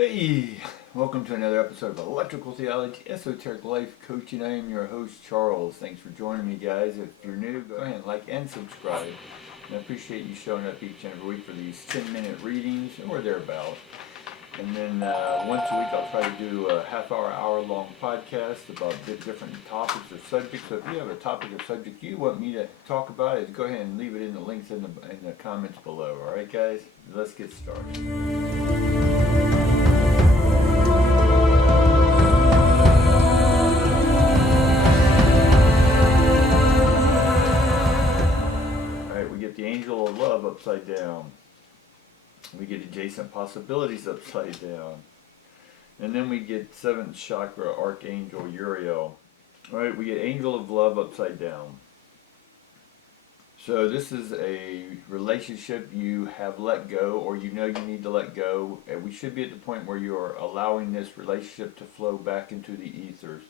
Hey, welcome to another episode of Electrical Theology, Esoteric Life Coaching. I am your host, Charles. Thanks for joining me, guys. If you're new, go ahead and like and subscribe. And I appreciate you showing up each and every week for these 10-minute readings, or thereabouts. And then once a week, I'll try to do a hour-long podcast about different topics or subjects. So if you have a topic or subject you want me to talk about, go ahead and leave it in the links in the comments below. All right, guys? Let's get started. The angel of love upside down. We get adjacent possibilities upside down. And then we get 7th chakra, Archangel Uriel. Alright, we get angel of love upside down. So this is a relationship you have let go, or you know you need to let go. And we should be at the point where you are allowing this relationship to flow back into the ethers.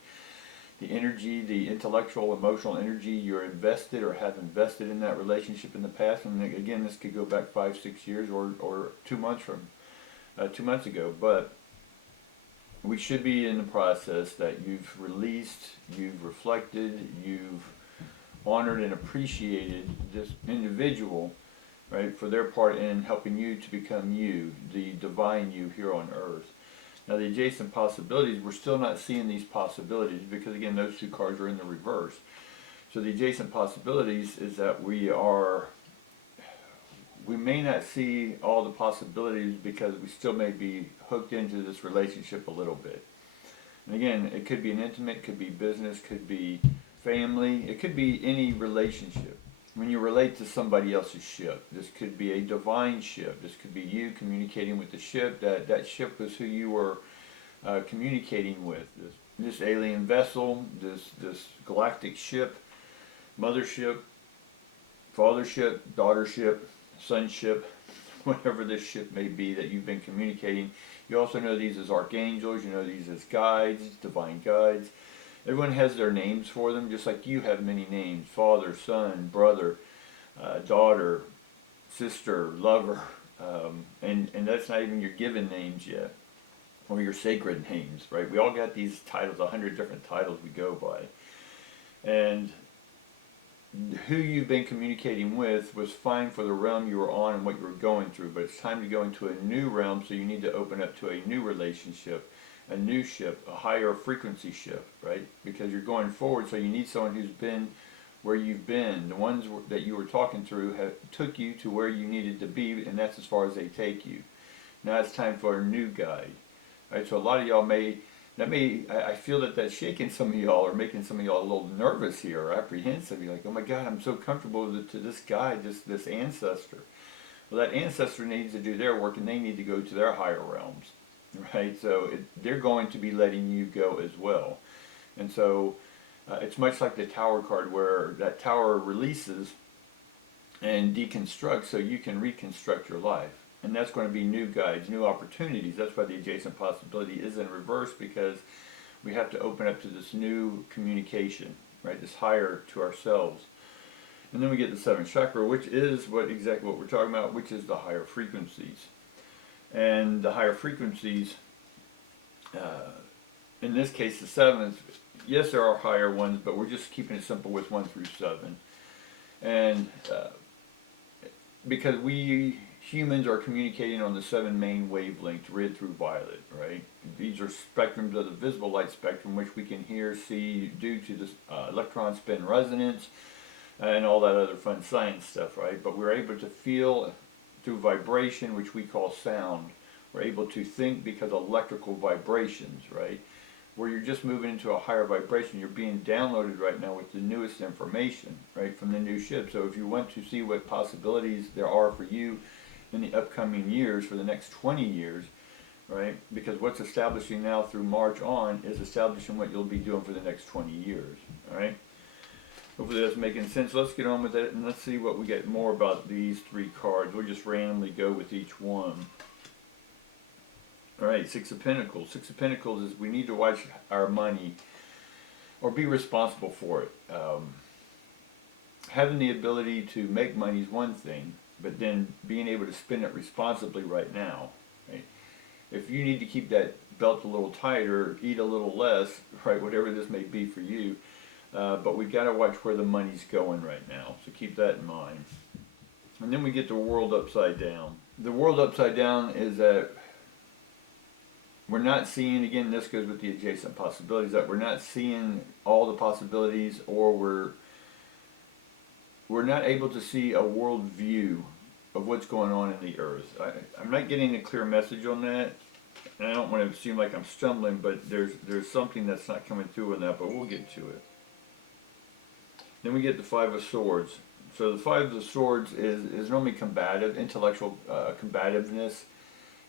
The energy, the intellectual, emotional energy you're invested or have invested in that relationship in the past, and again, this could go back 5-6 years or 2 months from 2 months ago. But we should be in the process that you've released, you've reflected, you've honored and appreciated this individual, right, for their part in helping you to become you, the divine you here on earth. Now the adjacent possibilities, we're still not seeing these possibilities because again those two cards are in the reverse. So the adjacent possibilities is that we may not see all the possibilities because we still may be hooked into this relationship a little bit. And again, it could be an intimate, could be business, could be family, it could be any relationship. When you relate to somebody else's ship, this could be a divine ship. This could be you communicating with the ship. That ship was who you were communicating with. This alien vessel, this galactic ship, mothership, fathership, daughtership, sonship, whatever this ship may be that you've been communicating. You also know these as archangels. You know these as guides, divine guides. Everyone has their names for them, just like you have many names: father, son, brother, daughter, sister, lover, and that's not even your given names yet, or your sacred names, right? We all got these titles, 100 different titles we go by. And who you've been communicating with was fine for the realm you were on and what you were going through, but it's time to go into a new realm, so you need to open up to a new relationship, a new ship, a higher frequency ship, right? Because you're going forward, so you need someone who's been where you've been. The ones that you were talking through took you to where you needed to be, and that's as far as they take you. Now it's time for a new guide, right? So a lot of y'all I feel that that's shaking some of y'all, or making some of y'all a little nervous here, or apprehensive. You're like, oh my God, I'm so comfortable to this guide, this ancestor. Well, that ancestor needs to do their work, and they need to go to their higher realms. Right, so they're going to be letting you go as well. And so it's much like the Tower card, where that tower releases and deconstructs so you can reconstruct your life. And that's going to be new guides, new opportunities. That's why the adjacent possibility is in reverse, because we have to open up to this new communication, right, this higher to ourselves. And then we get the 7th chakra, which is exactly what we're talking about, which is the higher frequencies. And the higher frequencies, in this case the 7th, yes there are higher ones, but we're just keeping it simple with 1 through 7. And because we humans are communicating on the 7 main wavelengths, red through violet, right? These are spectrums of the visible light spectrum, which we can hear, see, due to this electron spin resonance and all that other fun science stuff, right? But we're able to feel through vibration, which we call sound. We're able to think because of electrical vibrations, right? Where you're just moving into a higher vibration. You're being downloaded right now with the newest information, right, from the new ship. So if you want to see what possibilities there are for you in the upcoming years, for the next 20 years, right, because what's establishing now through March on is establishing what you'll be doing for the next 20 years, all right? Hopefully that's making sense. Let's get on with it, and let's see what we get more about these 3 cards. We'll just randomly go with each one. Alright, 6 of Pentacles. 6 of Pentacles is we need to watch our money, or be responsible for it. Having the ability to make money is one thing, but then being able to spend it responsibly right now. Right? if you need to keep that belt a little tighter, eat a little less, right, whatever this may be for you. But we've got to watch where the money's going right now, so keep that in mind. And then we get the world upside down. The world upside down is that we're not seeing, again, this goes with the adjacent possibilities, that we're not seeing all the possibilities, or we're not able to see a world view of what's going on in the earth. I'm not getting a clear message on that, and I don't want to seem like I'm stumbling, but there's something that's not coming through on that, but we'll get to it. Then we get the Five of Swords. So the Five of Swords is normally combative, intellectual combativeness.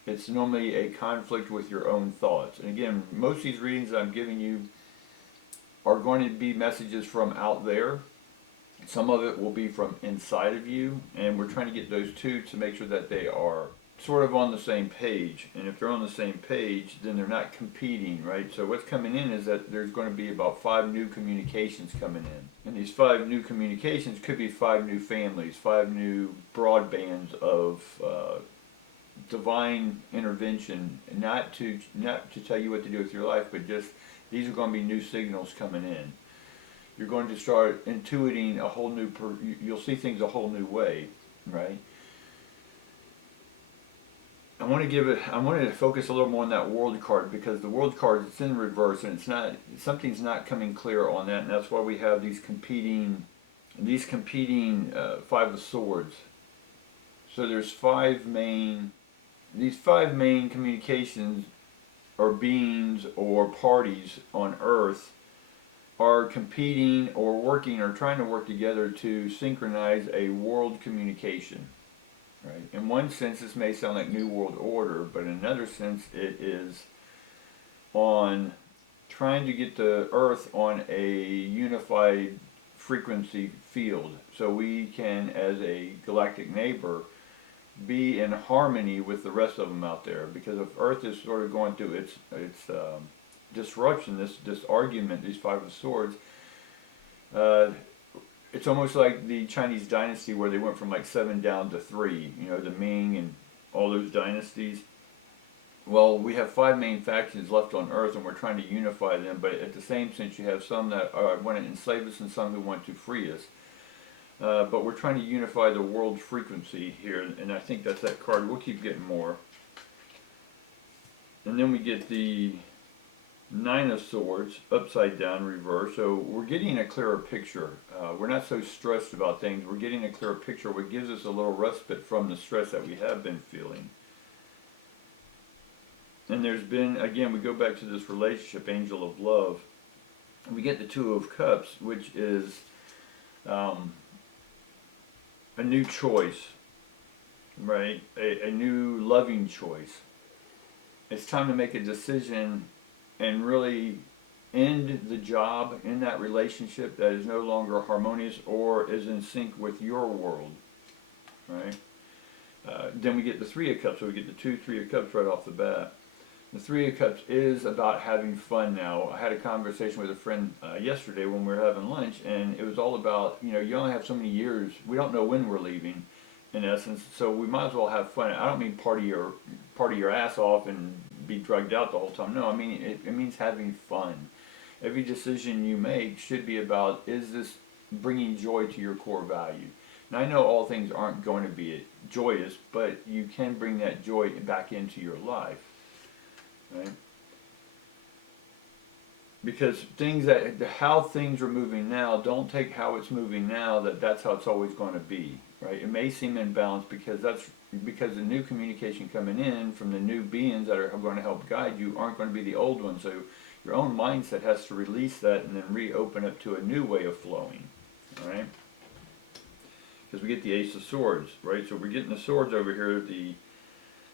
It's normally a conflict with your own thoughts. And again, most of these readings that I'm giving you are going to be messages from out there. Some of it will be from inside of you, and we're trying to get those two to make sure that they are sort of on the same page. And if they're on the same page, then they're not competing, right? So what's coming in is that there's going to be about 5 new communications coming in. And these 5 new communications could be 5 new families, 5 new broadbands of divine intervention, not to tell you what to do with your life, but just these are going to be new signals coming in. You're going to start intuiting a whole new, you'll see things a whole new way, right? I want to focus a little more on that world card, because the world card is in reverse, and something's not coming clear on that, and that's why we have these competing Five of Swords. So there's these 5 main communications or beings or parties on Earth are competing or working or trying to work together to synchronize a world communication. Right? In one sense, this may sound like New World Order, but in another sense, it is on trying to get the Earth on a unified frequency field, so we can, as a galactic neighbor, be in harmony with the rest of them out there. Because if Earth is sort of going through its disruption, this argument, these Five of Swords, it's almost like the Chinese dynasty where they went from like 7 down to 3, you know, the Ming and all those dynasties. Well, we have 5 main factions left on Earth, and we're trying to unify them, but at the same sense you have some that want to enslave us and some who want to free us. But we're trying to unify the world frequency here, and I think that's that card. We'll keep getting more. And then we get the Nine of Swords, upside down, reverse. So we're getting a clearer picture. We're not so stressed about things. We're getting a clearer picture, which gives us a little respite from the stress that we have been feeling. And there's been, again, we go back to this relationship, angel of love. And we get the Two of Cups, which is a new choice, right? A new loving choice. It's time to make a decision and really end the job in that relationship that is no longer harmonious or is in sync with your world, right? Then we get the Three of Cups, so we get the Three of Cups right off the bat. The Three of Cups is about having fun now. I had a conversation with a friend yesterday when we were having lunch, and it was all about, you know, you only have so many years. We don't know when we're leaving, in essence, so we might as well have fun. I don't mean party your ass off and be drugged out the whole time. No, I mean it means having fun. Every decision you make should be about, is this bringing joy to your core value? Now, I know all things aren't going to be joyous, but you can bring that joy back into your life, right? Because how things are moving now, don't take how it's moving now that's how it's always going to be, right? It may seem imbalanced because the new communication coming in from the new beings that are going to help guide you aren't going to be the old ones. So your own mindset has to release that and then reopen up to a new way of flowing, all right? Because we get the Ace of Swords, right? So we're getting the swords over here, the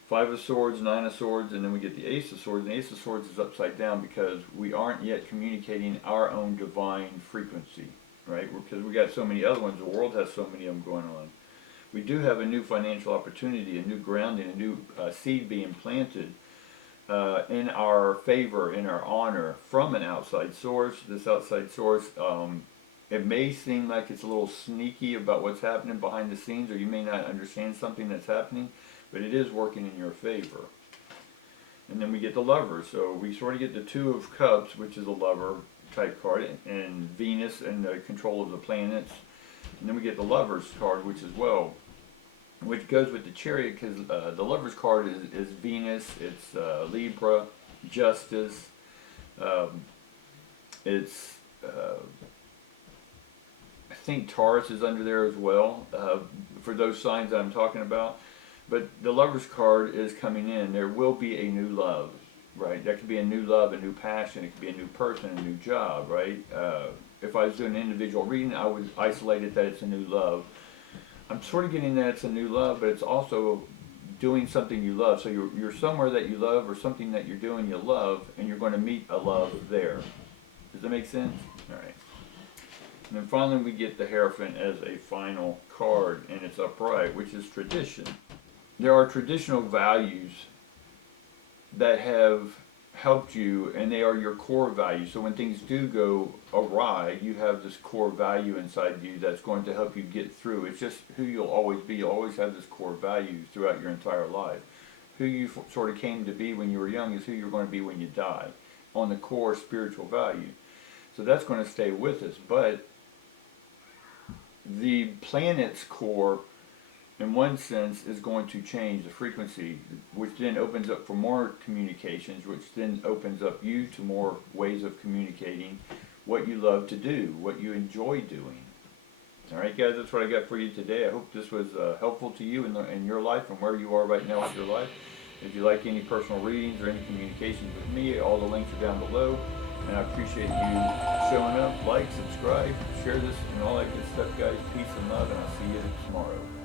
Five of Swords, Nine of Swords, and then we get the Ace of Swords. And the Ace of Swords is upside down because we aren't yet communicating our own divine frequency, right? Because we got so many other ones. The world has so many of them going on. We do have a new financial opportunity, a new grounding, a new seed being planted in our favor, in our honor, from an outside source. This outside source, it may seem like it's a little sneaky about what's happening behind the scenes, or you may not understand something that's happening, but it is working in your favor. And then we get the Lovers. So we sort of get the Two of Cups, which is a lover type card, and Venus and the control of the planets. And then we get the Lovers card, which which goes with the Chariot, because the Lovers card is Venus, it's Libra, Justice, it's I think Taurus is under there as well, for those signs that I'm talking about. But the Lovers card is coming in. There will be a new love, right? That could be a new love, a new passion. It could be a new person, a new job, right? If I was doing an individual reading, I would isolate it that it's a new love. I'm sort of getting that it's a new love, but it's also doing something you love. So you're somewhere that you love, or something that you're doing you love, and you're going to meet a love there. Does that make sense? All right. And then finally we get the Hierophant as a final card, and it's upright, which is tradition. There are traditional values that have helped you, and they are your core values. So when things do go awry, you have this core value inside you that's going to help you get through. It's just who you'll always be. You'll always have this core value throughout your entire life. Who you sort of came to be when you were young is who you're going to be when you die, on the core spiritual value. So that's going to stay with us. But the planet's core, in one sense, is going to change the frequency, which then opens up for more communications, which then opens up you to more ways of communicating what you love to do, what you enjoy doing. All right, guys, that's what I got for you today. I hope this was helpful to you in your life and where you are right now with your life. If you like any personal readings or any communications with me, all the links are down below. And I appreciate you showing up. Like, subscribe, share this, and all that good stuff, guys. Peace and love, and I'll see you tomorrow.